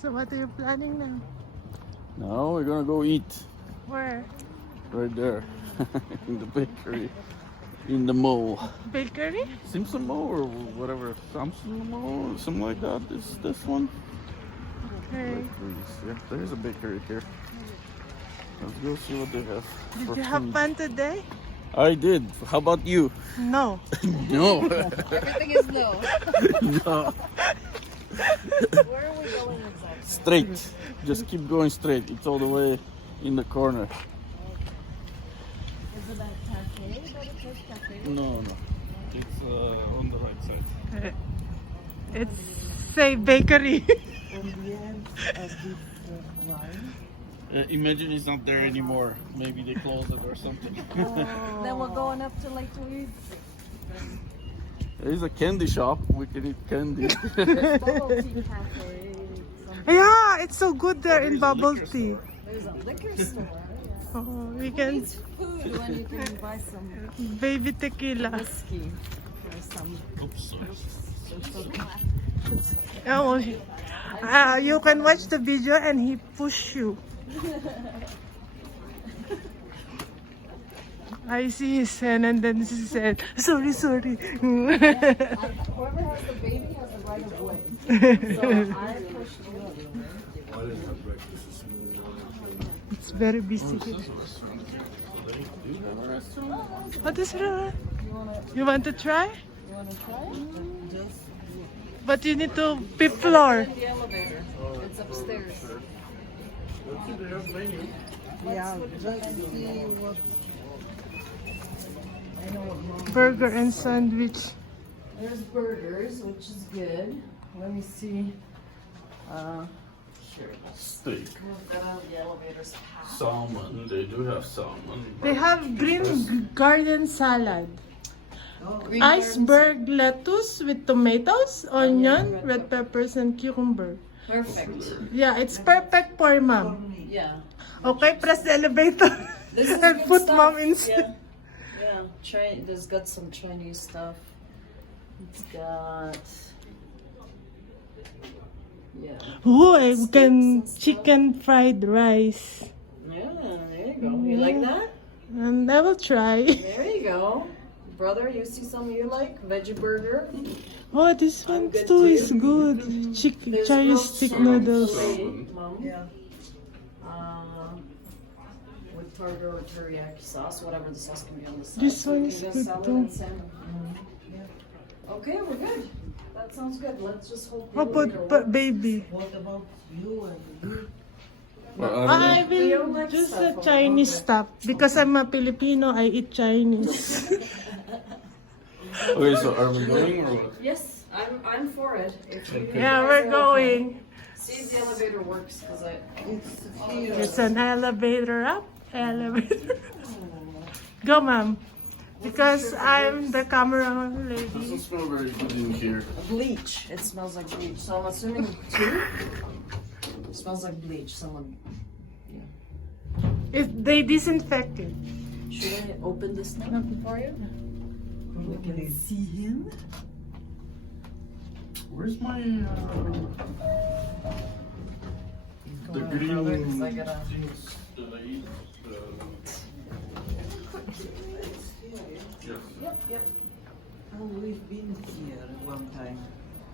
So what are you planning now? Now we're gonna go eat Where? right there in the bakery in the mall. Bakery? Samson Mall or whatever. Samson Mall, something like that. This one. Okay. Lake Louise. Yeah, there's a bakery here. Let's go see what they have. Did for you have food. fun today? I did. How about you? No. No. Everything is no. No. Where are we going exactly? Straight. Just keep going straight. It's all the way in the corner. Is it that cafe? That it says cafe? No. It's on the right side. It's say bakery. On the end of this line. Imagine it's not there anymore. Maybe they closed it or something. Then we're going up to Lake Louise. There's a candy shop. We can eat candy. Bubble tea cafe. Yeah, it's so good there in bubble liquor tea. store. There's a liquor store. Oh, we Who can eats food when you can buy some baby tequila. whiskey or some. Oops. Oh, you can watch the video and he push you. I see his hand and then he said, sorry. Whoever has the baby has the right of way. So I pushed you up. It's very busy. What is it? You want to try? You want to try? Just But you need to fifth floor. in the elevator. It's upstairs. Yeah, just see what. I know what mom. Burger and sandwich. There's burgers, which is good. Let me see. Sure. Steak. Move that out of the elevator's path. Salmon. They do have salmon. They have green garden salad. Green Iceberg lettuce with tomatoes, onion, red peppers, and cucumber. Perfect. Yeah, it's perfect for mom. Yeah. Okay, press the elevator This is and good put stuff. mom inside. Yeah. There's got some Chinese stuff. It's got. Yeah. Oh, I can chicken fried rice. Yeah, there you go. You like that? And I will try. There you go. Brother, you see something you like? Veggie burger. Oh, this one good too too. is good. Chicken There's Chinese grilled stick salmon noodles. fillet, Mom. Yeah. With tartar or teriyaki sauce, whatever the sauce can be on the side. This So one we is can get good salad too. and salmon. Yeah. Okay, we're good. That sounds good. Let's just hope. the Oh, elevator put works. baby. What about you and me? Well, I We will don't like just stuff a over Chinese there. stuff because I'm a Filipino. I eat Chinese. Okay, so are we going or what? Yes, I'm for it. If you Yeah, guys we're are going. okay. See if the elevator works, because It's here. It's an elevator up, elevator. Go, mom. Because I'm the camera lady. Doesn't smell very good in here. bleach. It smells like bleach. So I'm assuming two. It smells like bleach. Someone. They disinfect it. Should I open this now for you? We can see him. Where's my the Come on, green brother, 'cause I gotta- things that I eat? Yes. Yep. Oh, we've been here one time.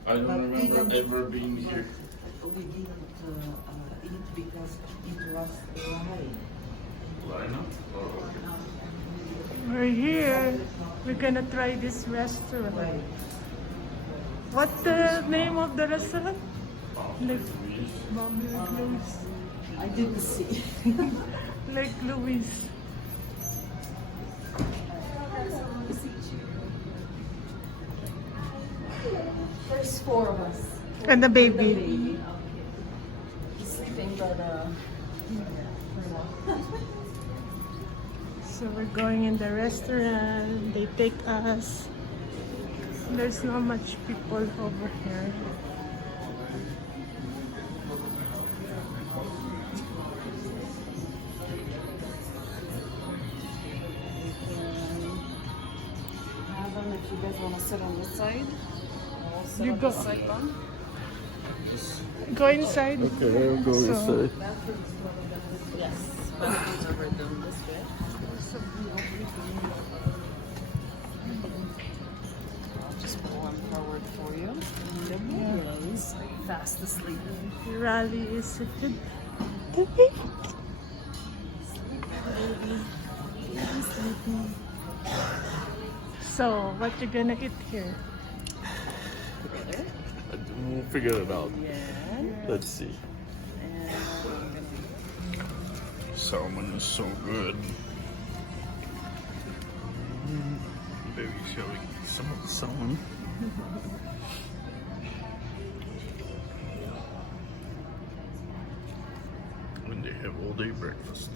I don't But remember even- ever being here. We didn't eat because it was live. Line up? Oh, okay. We're here. We're gonna try this restaurant. What's the name of the restaurant? Lake Louise. I didn't see. Lake Louise. There's four of us. And the The baby. baby. He's sleeping, but So we're going in the restaurant. They take us. There's not much people over here. have them if you guys want to sit on this side. We'll sit You on go. this side, Mom. Go inside. Okay, I'll go inside. Yes, bathrooms are done this way. I'll just pull one forward for you. Rose, fast asleep. Rally is seated. So, what you gonna eat here? Together. We'll figure it out. Yeah. Let's see. And I'm gonna Salmon is so good. Baby showing some of the salmon. When they have all day breakfast.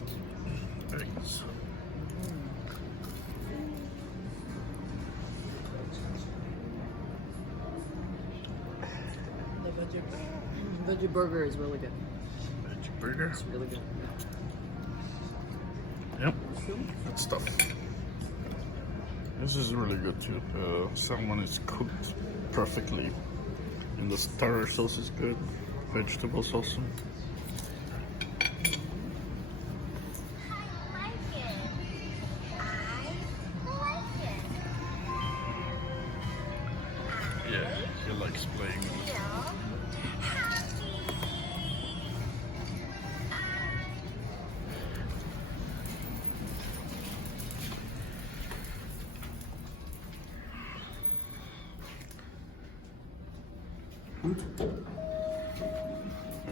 Eggs. the veggie burger is really good. Veggie burger. It's really good. Yep, good stuff. This is really good too. Salmon is cooked perfectly. And the starter sauce is good. Vegetables also. Yeah, he likes playing.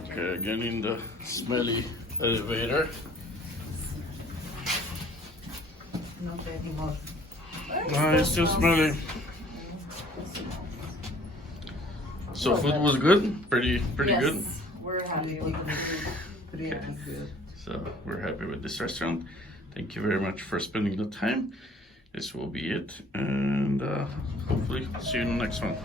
Okay, again in the smelly elevator. Not anymore. No, it's still smelly. So food was good? Pretty good? We're happy with the food. Pretty good. So we're happy with this restaurant. Thank you very much for spending the time. This will be it. And hopefully see you in the next one.